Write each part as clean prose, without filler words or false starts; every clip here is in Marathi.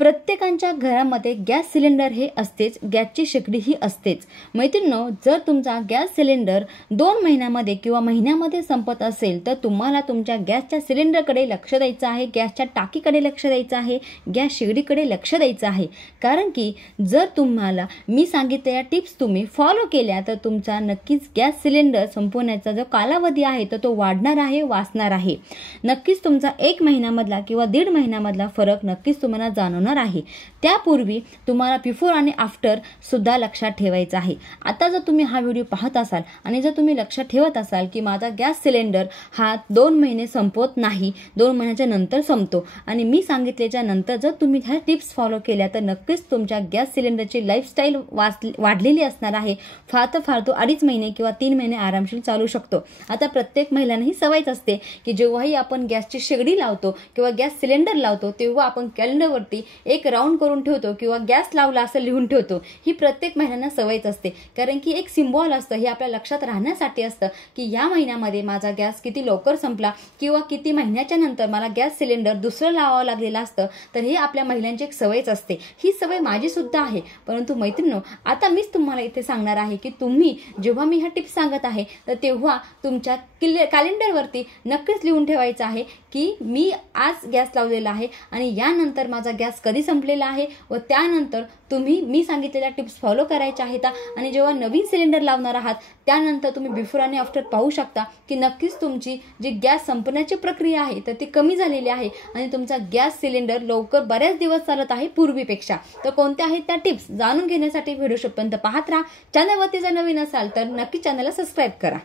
प्रत्येकाच्या घरामध्ये गॅस सिलेंडर हे असतेच, गॅसची शेगडी ही असतेच। मैत्रिणींनो, जर तुमचा गॅस सिलेंडर 2 महिन्यामध्ये किंवा महिन्यामध्ये संपत असेल तर तुम्हाला तुमच्या गॅसच्या सिलेंडरकडे लक्ष द्यायचं आहे, गॅसच्या टाकीकडे लक्ष द्यायचं आहे, गॅस शेगडीकडे लक्ष द्यायचं आहे। कारण की जर तुम्हाला मी सांगितलेल्या टिप्स तुम्ही फॉलो केल्या तर तुमचा नक्कीच गॅस सिलेंडर संपवण्याचा जो कालावधी आहे तर तो वाढणार आहे, वाचणार आहे। नक्कीच तुमचा 1 महिन्यामधला किंवा 1.5 महिन्यामधला फरक नक्कीच तुम्हाला जाणवणार आहे। त्यापूर्वी तुम्हाला बिफोर आणि आफ्टर सुद्धा लक्षात ठेवायचं आहे। आता जर तुम्ही हा व्हिडिओ पाहत असाल आणि जर तुम्ही लक्षात ठेवत असाल की माझा गॅस सिलेंडर हा 2 महिने संपत नाही, 2 महिन्याच्या नंतर संपतो आणि मी सांगितल्याच्या नंतर जर तुम्ही ह्या टिप्स फॉलो केल्या तर नक्कीच तुमच्या गॅस सिलेंडरची लाईफस्टाईल वाढलेली असणार आहे। फार तर फार तो 2.5 महिने किंवा 3 महिने आरामशीर चालू शकतो। आता प्रत्येक महिलांना ही सवयच असते की जेव्हाही आपण गॅसची शेगडी लावतो किंवा गॅस सिलेंडर लावतो तेव्हा आपण कॅलेंडरवरती एक राऊंड करून ठेवतो किंवा गॅस लावला असं लिहून ठेवतो। ही प्रत्येक महिन्यांना सवयच असते, कारण की एक सिम्बॉल असतं, हे आपल्या लक्षात राहण्यासाठी असतं की या महिन्यामध्ये माझा गॅस किती लवकर संपला किंवा किती महिन्याच्या नंतर मला गॅस सिलेंडर दुसरं लावावं लागलेलं असतं। तर हे आपल्या महिलांची एक सवयच असते। ही सवय माझी सुद्धा आहे। परंतु मैत्रिणींनो, आता मीच तुम्हाला इथे सांगणार आहे की तुम्ही जेव्हा मी ह्या टिप्स सांगत आहे तर तेव्हा तुमच्या कॅलेंडरवरती नक्कीच लिहून ठेवायचं आहे की मी आज गॅस लावलेला आहे आणि यानंतर माझा गॅस कधी संपलेला आहे व त्यानंतर तुम्ही मी सांगितलेल्या टिप्स फॉलो करायच्या आहेत। आणि जेव्हा नवीन सिलेंडर लावणार आहात त्यानंतर तुम्ही बिफोर आणि आफ्टर पाहू शकता की नक्कीच तुमची जी गॅस संपण्याची प्रक्रिया आहे तर ती कमी झालेली आहे आणि तुमचा गॅस सिलेंडर लवकर बरेच दिवस चालत आहे पूर्वीपेक्षा। तर कोणत्या आहेत त्या टिप्स जाणून घेण्यासाठी व्हिडिओ शेवटपर्यंत पाहत राहा। चॅनलवरती जर नवीन असाल तर नक्की चॅनलला सबस्क्राईब करा।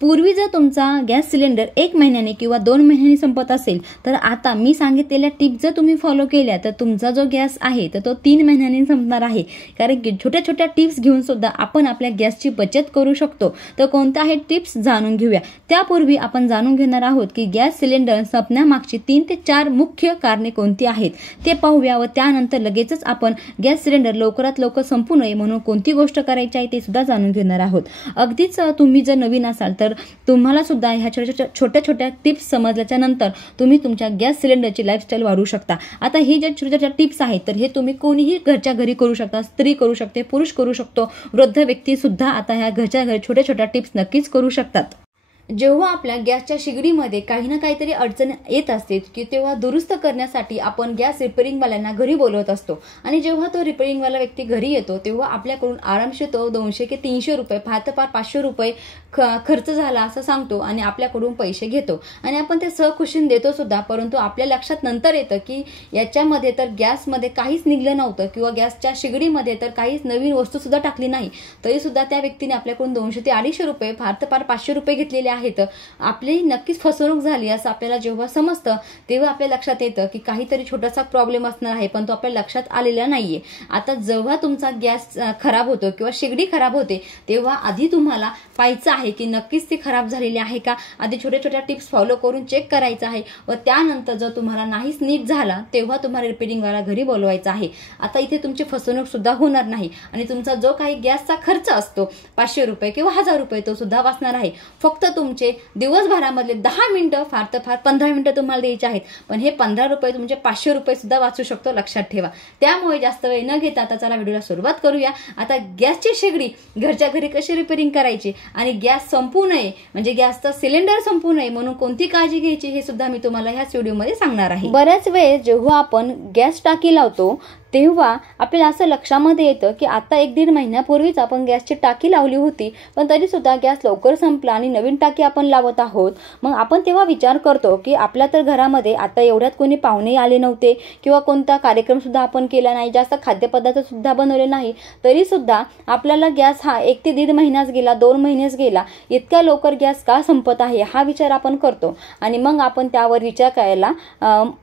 पूर्वी जर तुमचा गॅस सिलेंडर 1 महिन्याने किंवा 2 महिन्यांनी संपत असेल तर आता मी सांगितलेल्या टिप्स जर तुम्ही फॉलो केल्या तर तुमचा जो गॅस आहे तर तो 3 महिन्यांनी संपणार आहे। कारण की छोट्या छोट्या टिप्स घेऊन सुद्धा आपण आपल्या गॅसची बचत करू शकतो। तर कोणत्या आहेत टिप्स जाणून घेऊया। त्यापूर्वी आपण जाणून घेणार आहोत की गॅस सिलेंडर संपण्यामागची 3 ते 4 मुख्य कारणे कोणती आहेत ते पाहूया व त्यानंतर लगेचच आपण गॅस सिलेंडर लवकरात लवकर संपू नये म्हणून कोणती गोष्ट करायची आहे ते सुद्धा जाणून घेणार आहोत। अगदीच तुम्ही जर नवीन असाल तर तुम्हाला सुद्धा ह्या छोट्या छोट्या टिप्स समजल्याच्या नंतर तुम्ही तुमच्या गॅस सिलेंडरची लाईफस्टाईल वाढवू शकता। आता ही जे छोट्या छोट्या टिप्स आहेत तर हे तुम्ही कोणीही घरच्या घरी करू शकता, स्त्री करू शकते, पुरुष करू शकतो, वृद्ध व्यक्ती सुद्धा आता ह्या घरच्या घरी छोट्या छोट्या टिप्स नक्कीच करू शकतात। जेव्हा आपल्या गॅसच्या शेगडीमध्ये काही ना काहीतरी अडचण येत असते की तेव्हा दुरुस्त करण्यासाठी आपण गॅस रिपेअरिंगवाल्यांना घरी बोलवत असतो आणि जेव्हा तो रिपेअरिंगवाला व्यक्ती घरी येतो तेव्हा आपल्याकडून आरामशीर तो 200 की 300 रुपये फार तर फार 500 रुपये खर्च झाला असं सांगतो आणि आपल्याकडून पैसे घेतो आणि आपण ते सहखुशीने देतो सुद्धा। परंतु आपल्या लक्षात नंतर येतं की याच्यामध्ये तर गॅसमध्ये काहीच निघलं नव्हतं किंवा गॅसच्या शेगडीमध्ये तर काहीच नवीन वस्तू सुद्धा टाकली नाही, तरी सुद्धा त्या व्यक्तीने आपल्याकडून 200 ते 250 रुपये फार तर फार 500 रुपये घेतलेले आहेत। आपली नक्कीच फसवणूक झाली असं आपल्याला जेव्हा समजतं तेव्हा आपल्या लक्षात येतं की काहीतरी छोटासा प्रॉब्लेम असणार आहे पण तो आपल्या लक्षात आलेला नाहीये। आता जेव्हा तुमचा गॅस खराब होतो किंवा शेगडी खराब होते तेव्हा आधी तुम्हाला पाहायचं आहे की नक्कीच ती खराब झालेली आहे का। आधी छोट्या छोट्या टिप्स फॉलो करून चेक करायचं आहे व त्यानंतर जर तुम्हाला नाहीच नीट झाला तेव्हा तुम्हाला रिपेअरिंगवाला घरी बोलवायचा आहे। आता इथे तुमची फसवणूक सुद्धा होणार नाही आणि तुमचा जो काही गॅसचा खर्च असतो 500 रुपये किंवा 1000 रुपये तो सुद्धा वाचणार आहे। फक्त तुमचे दिवसभरामधले 10 मिनिटं फार तर फार 15 मिनिटं तुम्हाला द्यायचे आहेत, पण हे 15 रुपये तुमचे 500 रुपये सुद्धा वाचू शकतो, लक्षात ठेवा। त्यामुळे जास्त वेळ न घेता आता चला व्हिडिओला सुरुवात करूया। आता गॅसची शेगडी घरच्या घरी कशी रिपेअरिंग करायची आणि गॅस संपू नये म्हणजे गॅसचा सिलेंडर संपू नये म्हणून कोणती काळजी घ्यायची हे सुद्धा मी तुम्हाला ह्या व्हिडिओमध्ये सांगणार आहे। बऱ्याच वेळेस जेव्हा आपण गॅस टाकी लावतो तेव्हा आपल्याला असं लक्षामध्ये येतं की आता 1-1.5 महिन्यापूर्वीच आपण गॅसची टाकी लावली होती पण तरी सुद्धा गॅस लवकर संपला आणि नवीन टाकी आपण लावत आहोत। मग आपण तेव्हा विचार करतो की आपल्या तर घरामध्ये आता एवढ्यात कोणी पाहुणे आले नव्हते किंवा कोणता कार्यक्रम सुद्धा आपण केला नाही, जास्त खाद्यपदार्थ सुद्धा बनवले नाही, तरी सुद्धा आपल्याला गॅस हा 1 ते 1.5 महिनाच गेला, 2 महिनेच गेला, इतक्या लवकर गॅस का संपत आहे हा विचार आपण करतो आणि मग आपण त्यावर विचार करायला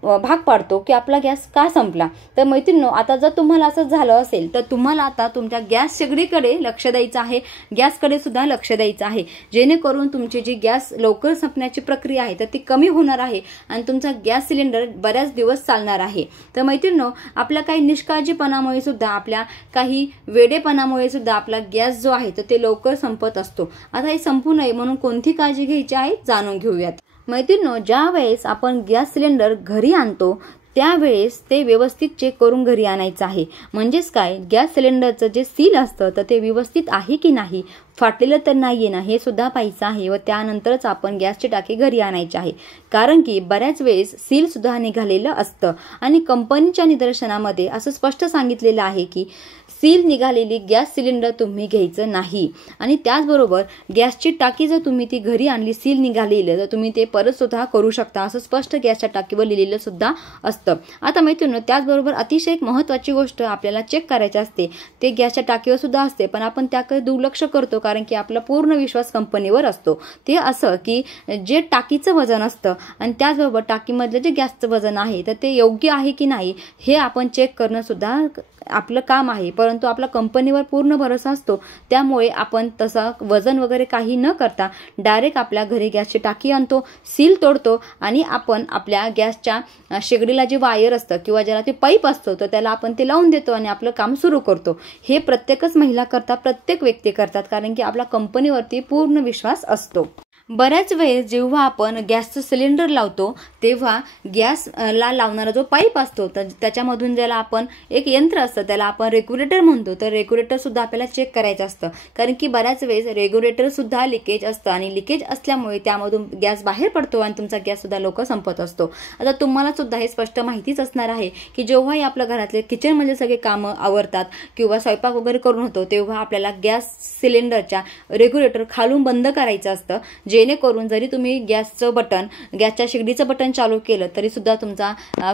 भाग पाडतो की आपला गॅस का संपला। तर मैत्रिणींनो, आता जर तुम्हाला असं झालं असेल तर तुम्हाला आता तुमच्या गॅस शेगडीकडे लक्ष द्यायचं आहे, गॅसकडे सुद्धा लक्ष द्यायचं आहे, जेणेकरून तुमची जी गॅस लवकर संपण्याची प्रक्रिया आहे तर ती कमी होणार आहे आणि तुमचा गॅस सिलेंडर बऱ्याच दिवस चालणार आहे। तर मैत्रिणींनो, आपल्या काही निष्काळजीपणामुळे सुद्धा आपल्या काही वेडेपणामुळे सुद्धा आपला गॅस जो आहे तर ते लवकर संपत असतो। आता हे संपू नये म्हणून कोणती काळजी घ्यायची आहे जाणून घेऊयात। मैत्रिणींनो, ज्या वेळेस आपण गॅस सिलेंडर घरी आणतो त्यावेळेस ते व्यवस्थित चेक करून घरी आणायचं आहे. म्हणजेच काय, गॅस सिलेंडरचं जे सील असतं तर ते व्यवस्थित आहे की नाही, फाटलेलं तर नाहीये ना, हे सुद्धा पाहायचं आहे व त्यानंतरच आपण गॅसची टाकी घरी आणायची आहे. कारण की बऱ्याच वेळेस सील सुद्धा निघालेलं असतं आणि कंपनीच्या निदर्शनामध्ये असं स्पष्ट सांगितलेलं आहे की सील निघालेली गॅस सिलेंडर तुम्ही घ्यायचं नाही. आणि त्याचबरोबर गॅसची टाकी जर तुम्ही ती घरी आणली सील निघालेलं तर तुम्ही ते परत सुद्धा करू शकता, असं स्पष्ट गॅसच्या टाकीवर लिहिलेलं सुद्धा असतं. आता मैत्रिणी, त्याचबरोबर अतिशय एक महत्त्वाची गोष्ट आपल्याला चेक करायची असते, ते गॅसच्या टाकीवर सुद्धा असते, पण आपण त्याकडे दुर्लक्ष करतो कारण की आपला पूर्ण विश्वास कंपनीवर असतो. ते असं की जे टाकीचं वजन असतं आणि त्याचबरोबर टाकीमधलं जे गॅसचं वजन आहे तर ते योग्य आहे की नाही हे आपण चेक करणं सुद्धा आपलं काम आहे. परंतु आपला कंपनीवर पूर्ण भरोसा असतो, त्यामुळे आपण तसं वजन वगैरे काही न करता डायरेक्ट आपल्या घरी गॅसची टाकी आणतो, सील तोडतो आणि आपण आपल्या गॅसच्या शेगडीला जे वायर असतं किंवा ज्याला ते पाईप असतो तर त्याला आपण ते लावून देतो आणि आपलं काम सुरू करतो. हे प्रत्येकच महिला करतात, प्रत्येक व्यक्ती करतात, कारण की आपला कंपनीवरती पूर्ण विश्वास असतो. बऱ्याच वेळेस जेव्हा आपण गॅसचं सिलेंडर लावतो तेव्हा गॅसला लावणारा जो पाईप असतो तर त्याच्यामधून ज्याला आपण एक यंत्र असतं त्याला आपण रेग्युलेटर म्हणतो, तर रेग्युलेटर सुद्धा आपल्याला चेक करायचं असतं. कारण की बऱ्याच वेळेस रेग्युलेटर सुद्धा लिकेज असतं आणि लिकेज असल्यामुळे त्यामधून गॅस बाहेर पडतो आणि तुमचा गॅस सुद्धा लवकर संपत असतो. आता तुम्हाला सुद्धा हे स्पष्ट माहितीच असणार आहे की जेव्हाही आपल्या घरातले किचनमध्ये सगळे कामं आवरतात किंवा स्वयंपाक वगैरे करून होतो तेव्हा आपल्याला गॅस सिलेंडरच्या रेग्युलेटर खालून बंद करायचं असतं, जेणेकरून जरी तुम्ही गॅसचं बटन, गॅसच्या शेगडीचं बटन चालू केलं तरी सुद्धा तुमचा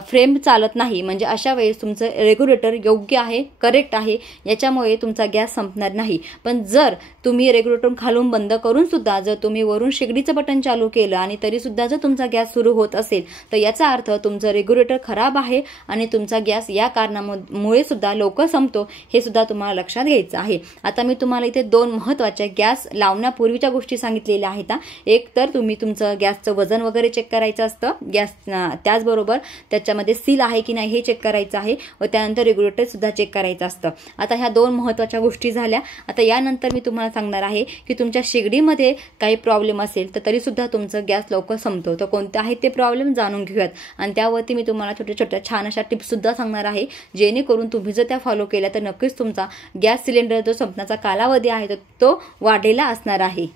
फ्रेम चालत नाही. म्हणजे अशा वेळेस तुमचं रेग्युलेटर योग्य आहे, करेक्ट आहे, याच्यामुळे तुमचा गॅस संपणार नाही. पण जर तुम्ही रेग्युलेटर खालून बंद करून सुद्धा जर तुम्ही वरून शेगडीचं बटन चालू केलं आणि तरी सुद्धा जर तुमचा गॅस सुरू होत असेल तर याचा अर्थ तुमचं रेग्युलेटर खराब आहे आणि तुमचा गॅस या कारणामुळे सुद्धा लवकर संपतो, हे सुद्धा तुम्हाला लक्षात घ्यायचं आहे. आता मी तुम्हाला इथे दोन महत्त्वाच्या गॅस लावण्यापूर्वीच्या गोष्टी सांगितलेल्या आहेत. एक तर तुम्ही तुमचं गॅसचं वजन वगैरे चेक करायचं असतं, गॅस त्याचबरोबर त्याच्यामध्ये सील आहे की नाही हे चेक करायचं आहे व त्यानंतर रेग्युलेटर सुद्धा चेक करायचं असतं. आता ह्या दोन महत्त्वाच्या गोष्टी झाल्या. आता यानंतर मी तुम्हाला सांगणार आहे की तुमच्या शेगडीमध्ये काही प्रॉब्लेम असेल तर तरी सुद्धा तुमचं गॅस लवकर संपतो, तर कोणते आहेत ते प्रॉब्लेम जाणून घेऊयात आणि त्यावरती मी तुम्हाला छोट्या छोट्या छान अशा टिप्स सुद्धा सांगणार आहे, जेणेकरून तुम्ही जर त्या फॉलो केल्या तर नक्कीच तुमचा गॅस सिलेंडर जो संपण्याचा कालावधी आहे तो वाढलेला असणार आहे.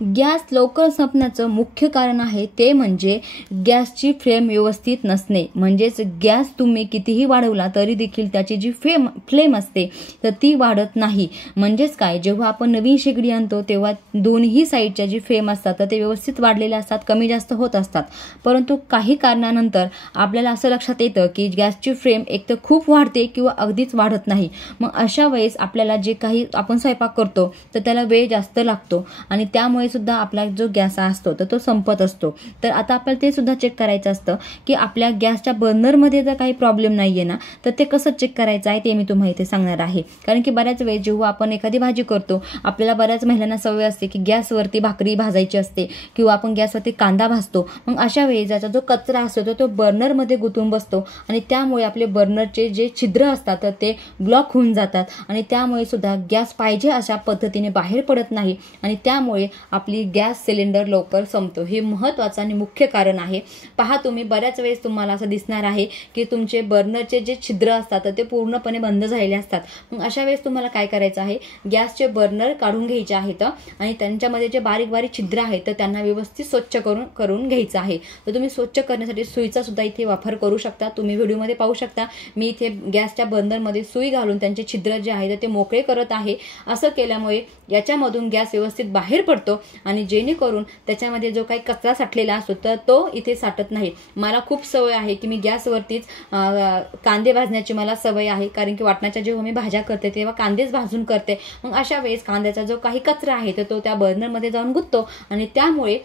गॅस लवकर संपण्याचं मुख्य कारण आहे ते म्हणजे गॅसची फ्लेम व्यवस्थित नसणे. म्हणजेच गॅस तुम्ही कितीही वाढवला तरी देखील त्याची जी फ्लेम असते तर ती वाढत नाही. म्हणजेच काय, जेव्हा आपण नवीन शेगडी आणतो तेव्हा दोन्ही साईडच्या जी फ्लेम असतात तर ते व्यवस्थित वाढलेल्या असतात, कमी जास्त होत असतात. परंतु काही कारणानंतर आपल्याला असं लक्षात येतं की गॅसची फ्लेम एक तर खूप वाढते किंवा अगदीच वाढत नाही. मग अशा वेळेस आपल्याला जे काही आपण स्वयंपाक करतो तर त्याला वेळ जास्त लागतो आणि त्यामुळे सुद्धा आपला जो गॅस असतो तर तो संपत असतो. तर आता आपल्याला ते सुद्धा चेक करायचं असतं की आपल्या गॅसच्या बर्नरमध्ये जर काही प्रॉब्लेम नाहीये ना तर ते कसं चेक करायचं आहे ते मी तुम्हाला इथे सांगणार आहे. कारण की बऱ्याच वेळेस जेव्हा आपण एखादी भाजी करतो आपल्याला बऱ्याच महिलांना सवय असते की गॅसवरती भाकरी भाजायची असते किंवा आपण गॅसवरती कांदा भाजतो. मग अशा वेळेस त्याचा जो कचरा असतो तो बर्नरमध्ये गुंतून बसतो आणि त्यामुळे आपले बर्नरचे जे छिद्र असतात तर ते ब्लॉक होऊन जातात आणि त्यामुळे सुद्धा गॅस पाहिजे अशा पद्धतीने बाहेर पडत नाही आणि त्यामुळे आपली गॅस सिलेंडर लवकर संपतो. हे महत्त्वाचं आणि मुख्य कारण आहे. पहा, तुम्ही बऱ्याच वेळेस तुम्हाला असं दिसणार आहे की तुमचे बर्नरचे जे छिद्र असतात ते पूर्णपणे बंद झालेले असतात. मग अशा वेळेस तुम्हाला काय करायचं आहे, गॅसचे बर्नर काढून घ्यायचे आहेत आणि त्यांच्यामध्ये जे बारीक बारीक छिद्र आहेत तर त्यांना व्यवस्थित स्वच्छ करून घ्यायचं आहे. तर तुम्ही स्वच्छ करण्यासाठी सुईचा सुद्धा इथे वापर करू शकता. तुम्ही व्हिडिओमध्ये पाहू शकता मी इथे गॅसच्या बर्नरमध्ये सुई घालून त्यांचे छिद्र जे आहेत ते मोकळे करत आहे. असं केल्यामुळे याच्यामधून गॅस व्यवस्थित बाहेर पडतो आणि जेणेकरून त्याच्यामध्ये जो काही कचरा साठलेला असतो तर तो इथे साठत नाही. मला खूप सवय आहे की मी गॅसवरतीच कांदे भाजण्याची मला सवय आहे, कारण की वाटणाच्या जेव्हा मी भाज्या करते तेव्हा कांदेच भाजून करते. मग अशा वेळेस कांद्याचा जो काही कचरा आहे तर तो त्या बर्नरमध्ये जाऊन गुंततो आणि त्यामुळे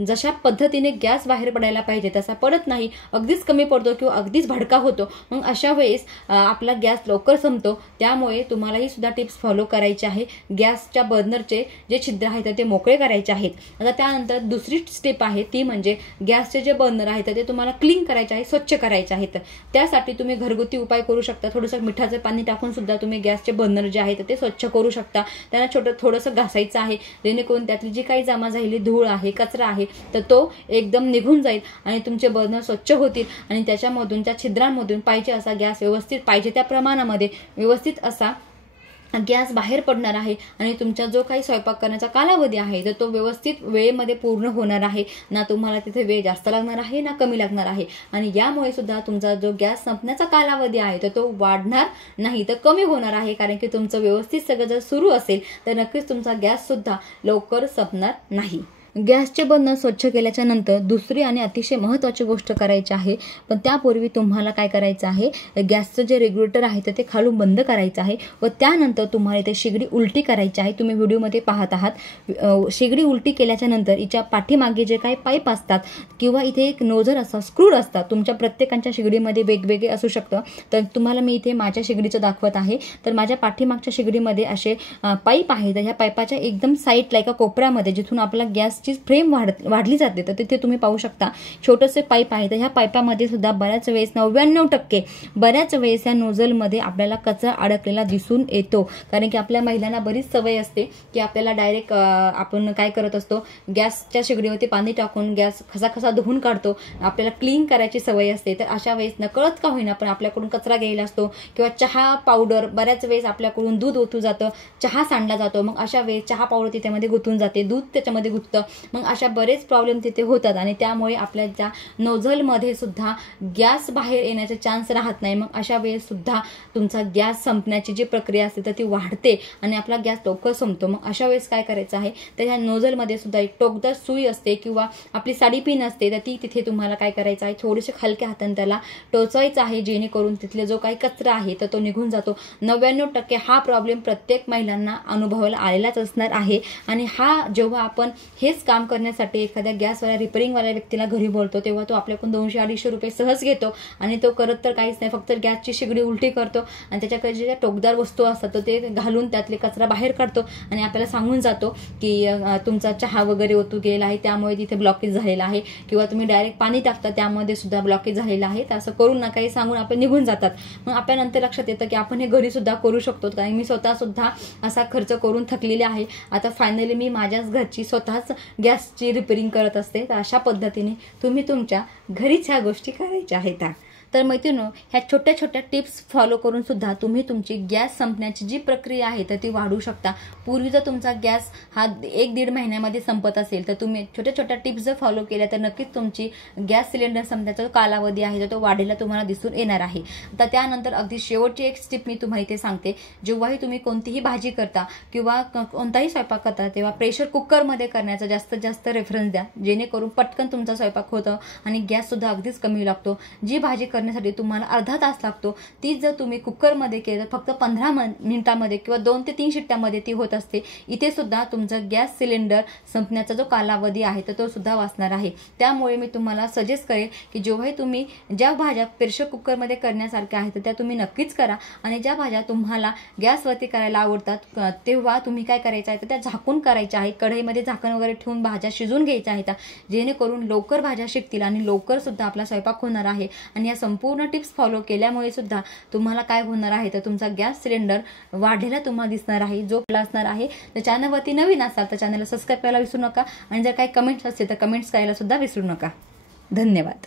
जशा पद्धतीने गॅस बाहेर पडायला पाहिजे तसा पडत नाही, अगदीच कमी पडतो किंवा अगदीच भडका होतो. मग अशा वेळेस आपला गॅस लवकर संपतो. त्यामुळे तुम्हालाही सुद्धा टिप्स फॉलो करायचे आहे. गॅसच्या बर्नरचे जे छिद्र आहेत तर ते मोकळे करायचे आहेत. आता त्यानंतर दुसरी स्टेप आहे ती म्हणजे गॅसचे जे बर्नर आहेत ते तुम्हाला क्लीन करायचे आहे, स्वच्छ करायचे आहेत. त्यासाठी तुम्ही घरगुती उपाय करू शकता. थोडंसं मिठाचं पाणी टाकून सुद्धा तुम्ही गॅसचे बर्नर जे आहेत ते स्वच्छ करू शकता. त्यांना थोडंसं घासायचं आहे, जेणेकरून त्यातली जी काही जमा झालेली धूळ आहे, कचरा आहे, तर तो एकदम निघून जाईल आणि तुमचे बर्नर स्वच्छ होतील आणि त्याच्यामधून त्या छिद्रांमधून पाहिजे असा गॅस व्यवस्थित पाहिजे त्या प्रमाणामध्ये व्यवस्थित असा गॅस बाहेर पडणार आहे आणि तुमचा जो काही स्वयंपाक करण्याचा कालावधी आहे तर तो व्यवस्थित वेळेमध्ये पूर्ण होणार आहे. ना तुम्हाला तिथे वेळ जास्त लागणार आहे ना कमी लागणार आहे. आणि यामुळे सुद्धा तुमचा जो गॅस संपण्याचा कालावधी आहे तर तो वाढणार नाही तर कमी होणार आहे. कारण की तुमचं व्यवस्थित सगळं जर सुरू असेल तर नक्कीच तुमचा गॅस सुद्धा लवकर संपणार नाही. गॅसचे बर्नर स्वच्छ केल्याच्या नंतर दुसरी आणि अतिशय महत्त्वाची गोष्ट करायची आहे. पण त्यापूर्वी तुम्हाला काय करायचं आहे, गॅसचं जे रेग्युलेटर आहे तर ते खालून बंद करायचं आहे व त्यानंतर तुम्हाला इथे शेगडी उलटी करायची आहे. तुम्ही व्हिडिओमध्ये पाहत आहात. शेगडी उलटी केल्याच्या नंतर हिच्या पाठीमागे जे काही पाईप असतात किंवा इथे एक नोझर असतात, स्क्रूड असतात, तुमच्या प्रत्येकाच्या शेगडीमध्ये वेगवेगळे असू शकतं. तर तुम्हाला मी इथे माझ्या शेगडीचं दाखवत आहे. तर माझ्या पाठीमागच्या शेगडीमध्ये असे पाईप आहे. तर ह्या पाईपाच्या एकदम साईडला एका कोपऱ्यामध्ये जिथून आपला गॅस फ्रेम वाढली जाते तर तिथे तुम्ही पाहू शकता छोटेसे पाईप आहे. तर ह्या पाईपामध्ये सुद्धा बऱ्याच वेळेस 99% बऱ्याच वेळेस या नोझलमध्ये आपल्याला कचरा अडकलेला दिसून येतो. कारण की आपल्या महिलांना बरीच सवय असते की आपल्याला डायरेक्ट आपण काय करत असतो, गॅसच्या शेगडीवरती पाणी टाकून गॅस खसा धुवून काढतो. आपल्याला क्लीन करायची सवय असते. तर अशा वेळेस नकळत का होईना पण आपल्याकडून कचरा गेलेला असतो किंवा चहा पावडर बऱ्याच वेळेस आपल्याकडून दूध ओतू जातं, चहा सांडला जातो. मग अशा वेळेस चहा पावडर त्यामध्ये गुंतून जाते, दूध त्याच्यामध्ये गुंततं. मग अशा बरेच प्रॉब्लेम तिथे होतात आणि त्यामुळे आपल्या ज्या नोझलमध्ये सुद्धा गॅस बाहेर येण्याचे चान्स राहत नाही. मग अशा वेळेस सुद्धा तुमचा गॅस संपण्याची जी प्रक्रिया असते तर ती वाढते आणि आपला गॅस लवकर संपतो. मग अशा वेळेस काय करायचं आहे, तर ह्या नोझलमध्ये सुद्धा एक टोकदार सुई असते किंवा आपली साडी पिन असते. तर ती तिथे तुम्हाला काय करायचं आहे, थोडेसे हलक्या हाताने त्याला टोचायचं आहे, जेणेकरून तिथले जो काही कचरा आहे तर तो निघून जातो. 99% हा प्रॉब्लेम प्रत्येक महिलांना अनुभवायला आलेलाच असणार आहे. आणि हा जेव्हा आपण हेच काम करण्यासाठी एखाद्या गॅसवाल्या रिपेअरिंगवाल्या व्यक्तीला घरी बोलतो तेव्हा तो आपल्याकडून 200-250 रुपये सहज घेतो आणि तो करत तर काहीच नाही, फक्त गॅसची शेगडी उलटी करतो आणि त्याच्याकडे ज्या टोकदार वस्तू असतात तर ते घालून त्यातले कचरा बाहेर काढतो आणि आपल्याला सांगून जातो की तुमचा चहा वगैरे ओतू गेला आहे त्यामुळे तिथे ब्लॉकेज झालेला आहे किंवा तुम्ही डायरेक्ट पाणी टाकता त्यामध्ये सुद्धा ब्लॉकेज झालेला आहे. तर असं करून नका हे सांगून आपण निघून जातात. मग आपल्या नंतर लक्षात येतं की आपण हे घरी सुद्धा करू शकतो. कारण मी स्वतः सुद्धा असा खर्च करून थकलेले आहे. आता फायनली मी माझ्याच घरची स्वतःच गॅसची रिपेअरिंग करत असते. तर अशा पद्धतीने तुम्ही तुमच्या घरीच ह्या गोष्टी करायच्या आहेत. तर मैत्रिणींनो, ह्या छोट्या छोट्या टिप्स फॉलो करून सुद्धा तुम्ही तुमची गॅस संपण्याची जी प्रक्रिया आहे तर ती वाढवू शकता. पूर्वी जर तुमचा गॅस हा 1-1.5 महिन्यामध्ये संपत असेल तर तुम्ही छोट्या छोट्या टिप्स जर फॉलो केल्या तर नक्कीच तुमची गॅस सिलेंडर संपण्याचा कालावधी आहे तर तो वाढलेला तुम्हाला दिसून येणार आहे. आता त्यानंतर अगदी शेवटची एक स्टेप मी तुम्हाला इथे सांगते. जेव्हाही तुम्ही कोणतीही भाजी करता किंवा कोणताही स्वयंपाक करता तेव्हा प्रेशर कुकरमध्ये करण्याचा जास्तीत जास्त रेफरन्स द्या, जेणेकरून पटकन तुमचा स्वयंपाक होतं आणि गॅस सुद्धा अगदीच कमी लागतो. जी भाजी करण्यासाठी तुम्हाला अर्धा तास लागतो तीच जर तुम्ही कुकरमध्ये केलं तर फक्त 15 मिनिटांमध्ये किंवा 2 ते 3 शिट्ट्यामध्ये ती होत असते. इथे सुद्धा तुमचा गॅस सिलेंडर संपण्याचा जो कालावधी आहे तर तो सुद्धा वाचणार आहे. त्यामुळे मी तुम्हाला सजेस्ट करेन की जेव्हाही तुम्ही ज्या भाज्या प्रेशर कुकरमध्ये करण्यासारख्या आहेत त्या तुम्ही नक्कीच करा आणि ज्या भाज्या तुम्हाला गॅसवरती करायला आवडतात तेव्हा तुम्ही काय करायचं आहे तर त्या झाकून करायच्या आहेत. कढईमध्ये झाकण वगैरे ठेवून भाज्या शिजून घ्यायच्या आहेत जेणेकरून लवकर भाज्या शिकतील आणि लवकर सुद्धा आपला स्वयंपाक होणार आहे. आणि या संपूर्ण टिप्स फॉलो केल्यामुळे सुद्धा तुम्हाला काय होणार आहे तर तुमचा गॅस सिलेंडर वाढलेला तुम्हाला दिसणार आहे, जो असणार आहे. तर चॅनलवरती नवीन असाल तर चॅनलला सबस्क्राईब करायला विसरू नका आणि जर काही कमेंट्स असतील तर कमेंट्स करायला सुद्धा विसरू नका. धन्यवाद.